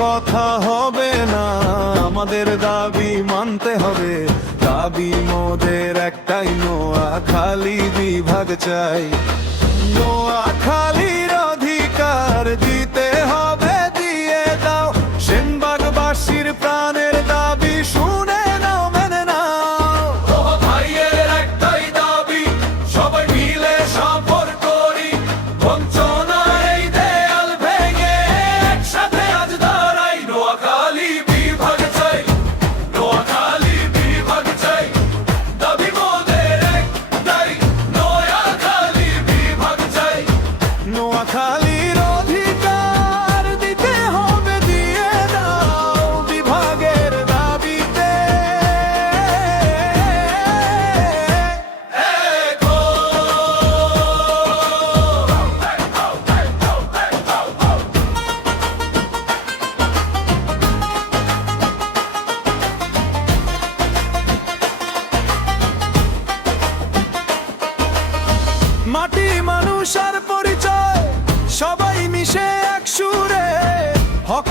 কথা হবে না, আমাদের দাবি মানতে হবে। দাবি মোদের একটাই, নোয়াখালী বিভাগ চাই। নোয়াখালীর অধিকার দিতে হবে, দিয়ে দাও। সেনবাগবাসীর প্রাণের দাবি শুনে নাও, মেনে নাও। ভাইয়ের একটাই দাবি, সবাই মিলে সফর করি। বঞ্চনার এই দেয়াল ভেঙে একসাথে আজ দাঁড়াই। নোয়াখালী বিভাগ চাই, নোয়াখালী বিভাগ চাই। দাবি মোদের একটাই, নোয়াখালী বিভাগ চাই। নোয়াখালীর অধিকার দিতে হবে, দিয়ে দাও। বিভাগের দাবিতে মাটি মানুষ আর পরিচয়, সবাই মিশে এক সুরে। হক